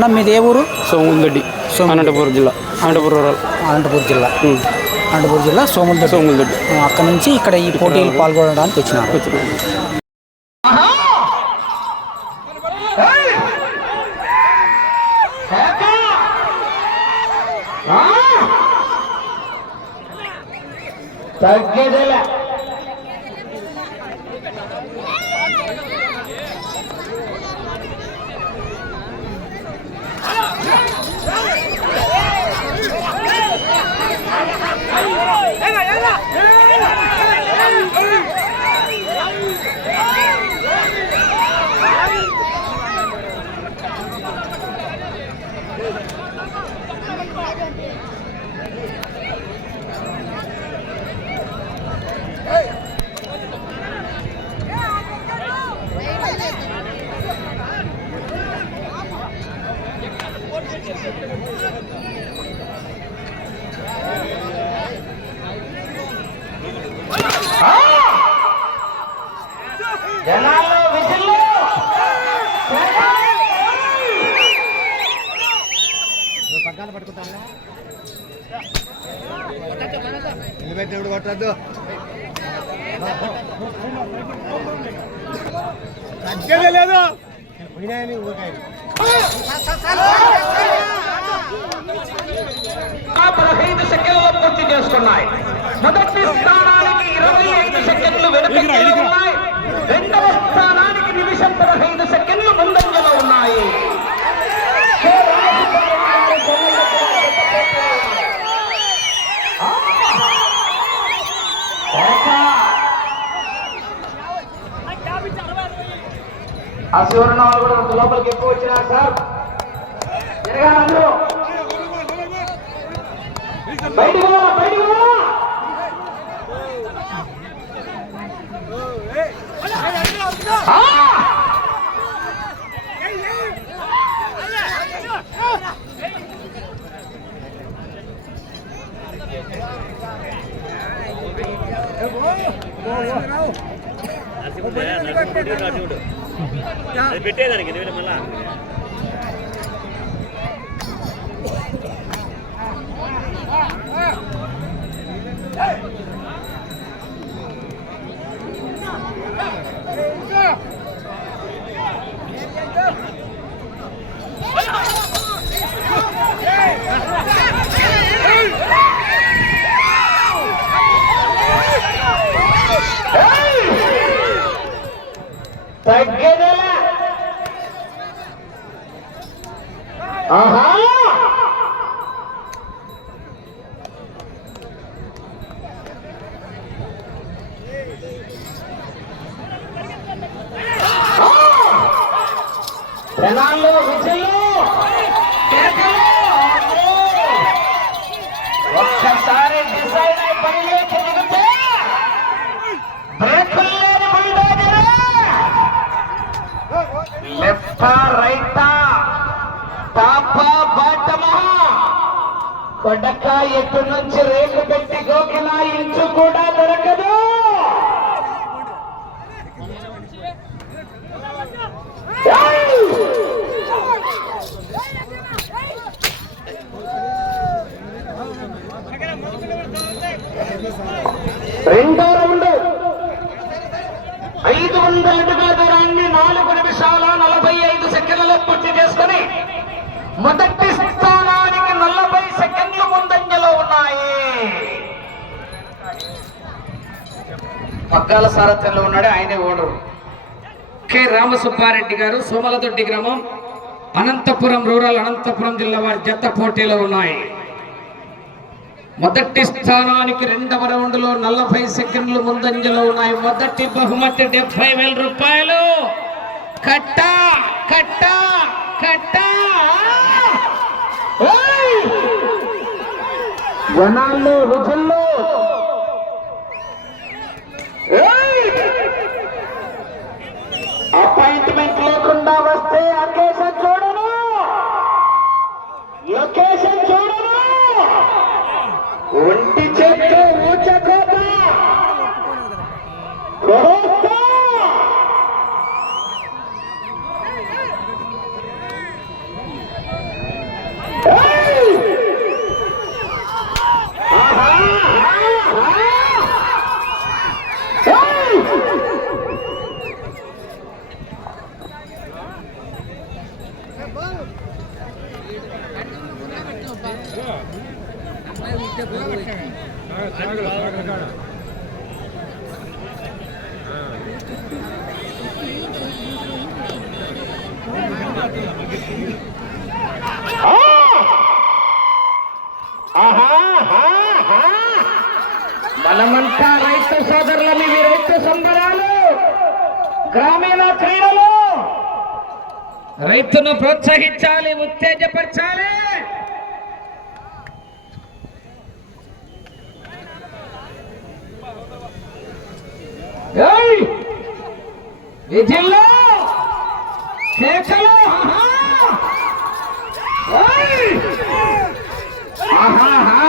నా మీది ఏ ఊరు? సోములదొడ్డి సోములు. అనంతపురం జిల్లా అనంతపురం రూరల్. అనంతపూర్ జిల్లా. అనంతపూర్ జిల్లా సోములదొడ్డి. సోములదొడ్డి. అక్కడ నుంచి ఇక్కడ ఈ పోటీలు పాల్గొనడానికి వచ్చినారు. తగ్గేదేలే జనాల్లో విజిల్లు కొట్టద్దు తగ్గేదే లేదు పోయినాయని ఊరికాయ పదహైదు సెకండ్లు చేసుకున్నాయి మొదటి స్థానానికి ఇరవై ఐదు సెకండ్లు వెనుకంజలో ఉన్నాయి రెండవ స్థానానికి నిమిషం పదహైదు సెకండ్లు ముందంజలో ఉన్నాయి ఆ శివరణ వాళ్ళు కూడా లోపలికి ఎక్కువ వచ్చినారు సార్ పెట్టేదానికి మళ్ళా కొడక ఎటు నుంచి రేకు పెట్టి గోకినా ఇంచు కూడా దొరకదు. రెండో రౌండ్. ఐదు వందల అడుగుల దూరాన్ని నాలుగు నిమిషాల నలభై ఐదు సెకండ్లలో పూర్తి చేసుకుని మొదటి పగ్గాల సారథ్యంలో ఉన్నాడు ఆయనే ఓడరు కె. రామసుబ్బారెడ్డి గారు సోమలదొడ్డి గ్రామం అనంతపురం రూరల్ అనంతపురం జిల్లా వారి జత పోటీలో ఉన్నాయి. మొదటి స్థానానికి రెండవ రౌండ్లో నలభై సెకండ్లు ముందంజలో ఉన్నాయి. మొదటి బహుమతి డెబ్బై వేల రూపాయలు. కట్ట కట్ట కట్టా! జనాల్లో రుజుల్లో! మనమంతా రైతు సోదరులని మీ రైతు సంబరాలు. గ్రామీణ క్రీడలు. రైతును ప్రోత్సహించాలి ఉత్తేజపరచాలి. ఈ జిల్లా ajá, ajá.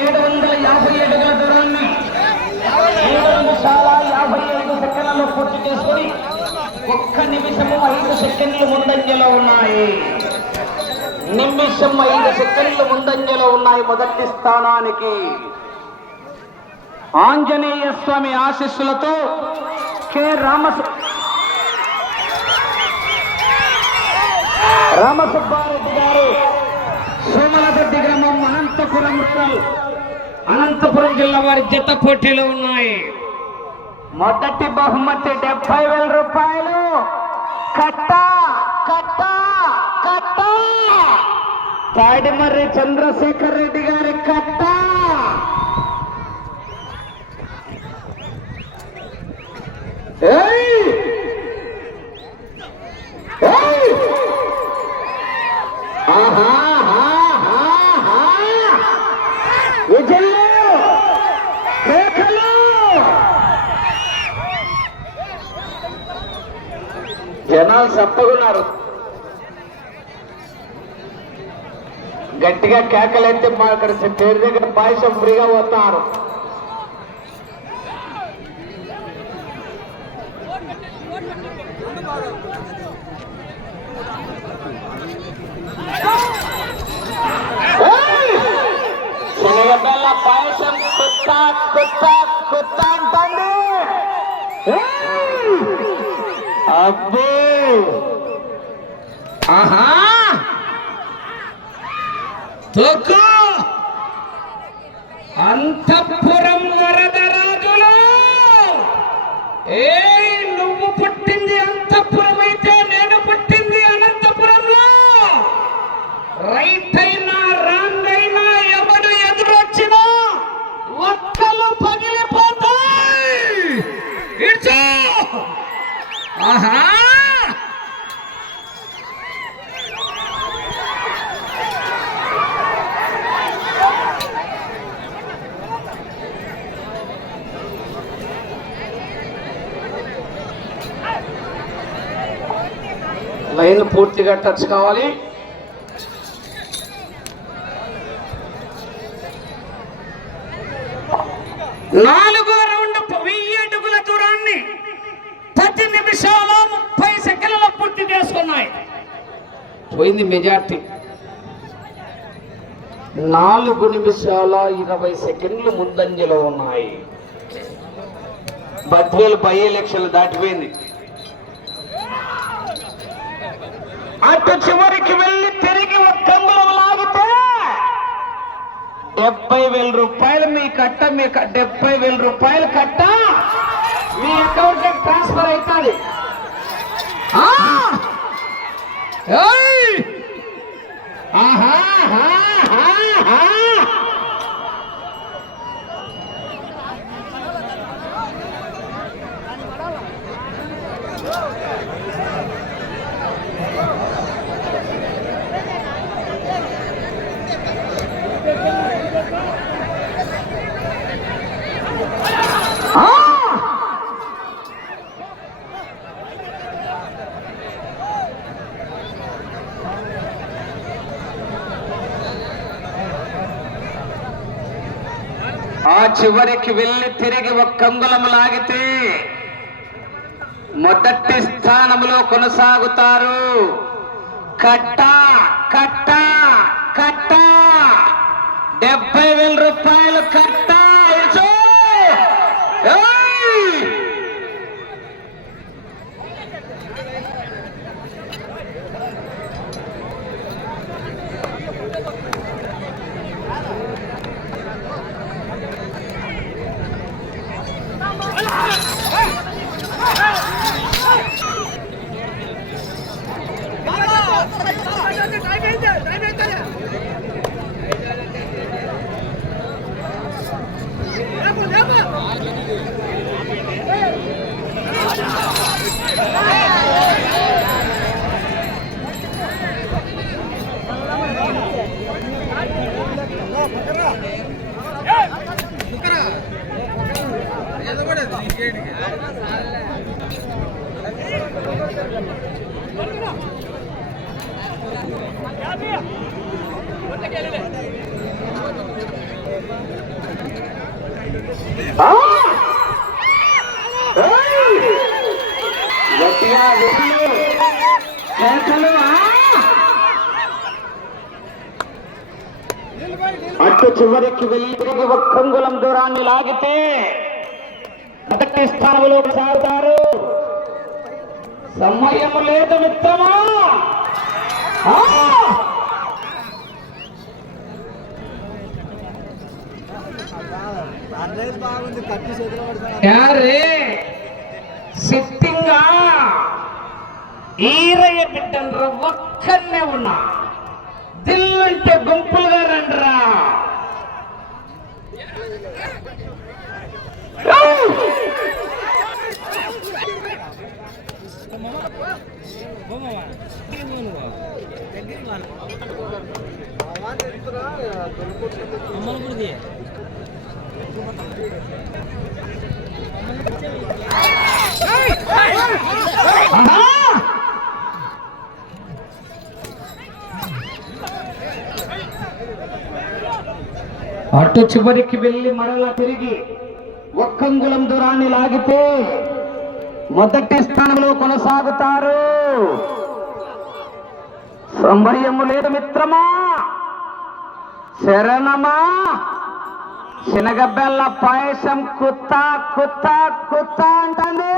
ఏడు వందల యాభై దూరాన్ని. ఏడు నిమిషాల యాభై ఐదు సెకండ్లలో పూర్తి చేసుకుని ఒక్క నిమిషము ఐదు సెకండ్లు ముందంజలో ఉన్నాయి. నిమిషం ఐదు సెకండ్లు ముందంజలో ఉన్నాయి మొదటి స్థానానికి. ఆంజనేయ స్వామి ఆశీస్సులతో కె. రామసు రామసుబ్బారెడ్డి గారు సోమలగడ్డి గ్రామం అనంతపురం రూరల్ అనంతపురం జిల్లా వారి జత పోటీలు ఉన్నాయి. మొదటి బహుమతి డెబ్బై వేల రూపాయలు కట్టా కట్ట తాడిమర్రి చంద్రశేఖర్ రెడ్డి గారి కట్ట. జనాలు చప్పగున్నారు గట్టిగా కేకలైతే మా అక్కడ పేరు దగ్గర పాయసం ఫ్రీగా శనగబెల్ల పాయసం కుత్త కుత్త కుత్త అంటుంది. ఏయ్! అబ్బో! ఆహా! తొక్కు అంతఃపురం వరదరాజులు ఏ నువ్వు పుట్టింది అంతఃపురం అయితే నేను పుట్టింది అనంతపురంలో. రైట్ అయినా రాంగ్ అయినా ఎవడు ఎదురొచ్చినా ఒక్కలు పగిలిపోతాయి. ఆహా. టచ్ కావాలి. నాలుగో రౌండ్ వెయ్యి అడుగుల దూరాన్ని పది నిమిషాల ముప్పై సెకండ్ల పూర్తి చేసుకున్నాయి. పోయింది మెజార్టీ. నాలుగు నిమిషాల ఇరవై సెకండ్లు ముందంజలో ఉన్నాయి. బద్వేలు బై ఎలక్షన్లు దాటిపోయింది. అటు చివరికి వెళ్ళి తిరిగి ఒక్క లాగితే డెబ్బై వేల రూపాయలు మీ కట్ట మీ క- డెబ్బై వేల రూపాయలు కట్ట. మీ అకౌంట్లో ట్రాన్స్ఫర్ అవుతుంది. ఆహా! చివరికి వెళ్ళి తిరిగి ఒక అంగుళం లాగితే మొదటి స్థానంలో కొనసాగుతారు. కట్ట కట్ట కట్ట. డెబ్బై వేల రూపాయలు కట్ట ఇచు. ఏయ్! ఏయ్! గట్టిగా వెళ్ళు. కేకలు, ఆ! అటు చివరికి వెళ్ళి తిరిగి ఒక్క దూరాన్ని లాగితే మొదటి స్థానంలో సాగుతారు సమయం లేదు మిత్రమా? ఆ! బాగుంది కట్టి చేతిలో పడుతున్నా యారే సిట్టింగా ఈరయ్య బిడ్డనరా ఒక్కనే ఉన్నా దిల్లంటే గుంపులుగా రండిరా ఆహా! అటు చివరికి వెళ్ళి మరలా తిరిగి ఒక్కంగుళం దూరాన్ని లాగితే మొదటి స్థానంలో కొనసాగుతారు. సంబర్యము లేదు మిత్రమా? శరణమా? శనగబెల్ల పాయసం కుత్త కుత్త కుత్త అంటుంది.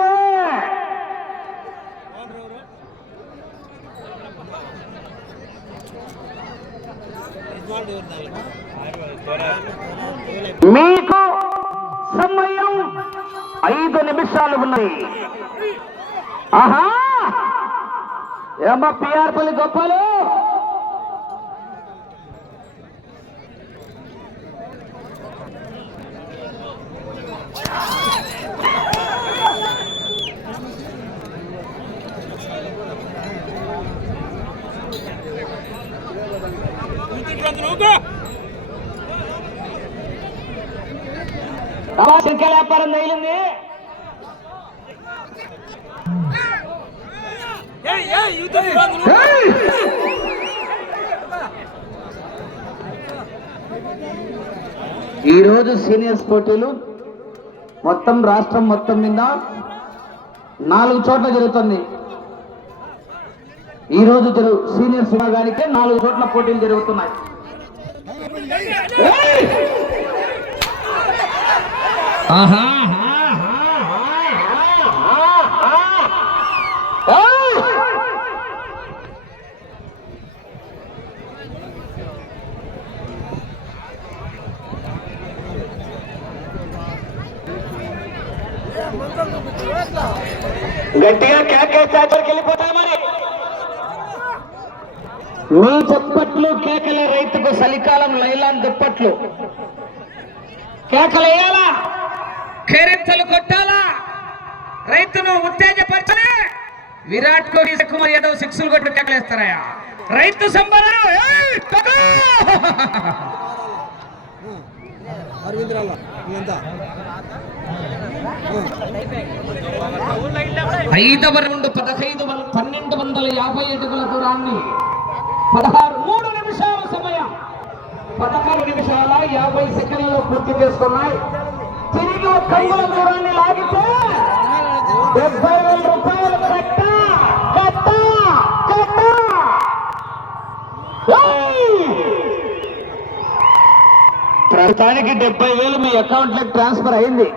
మీకు సమయం ఐదు నిమిషాలు ఉన్నాయి ఆహా! ఏమో పిఆర్ పల్లి గొప్పలు వ్యాపారం తగిలింది. ఈరోజు సీనియర్స్ పోటీలు మొత్తం రాష్ట్రం మొత్తం మీద నాలుగు చోట్ల జరుగుతుంది. ఈ రోజు జరుగు సీనియర్స్ విభాగానికే నాలుగు చోట్ల పోటీలు జరుగుతున్నాయి. ఆహా. గట్టిగా కేకే చాచర్కి వెళ్ళిపోతాయి మరి? మీ చప్పట్లు కేకలే రైతుకు చలికాలం లైలాన్ దుప్పట్లు. కేకలేయాలా కేరింతలు కొట్టాలా? రైతును ఉత్తేజపరచాలి విరాట్ కోహ్లీ కుమార్ యాదవ్ సిక్స్లు కొట్టు కేకలేస్తారయ్యా. రైతు సంబరం ఏయ్, ఐదవ రెండు పదహైదు పన్నెండు వందల యాభై అడుగుల దూరాన్ని పదహారు మూడు నిమిషాల సమయం. పదహారు నిమిషాల యాభై సెకండ్లలో పూర్తి చేసుకున్నాయి. తిరిగి ఒక దూరాన్ని లాగితే డెబ్బై వేల రూపాయలు కట్ట కట్ట కట్ట ఏయ్! ప్రస్తుతానికి డెబ్బై వేలు మీ అకౌంట్లోకి ట్రాన్స్ఫర్ అయింది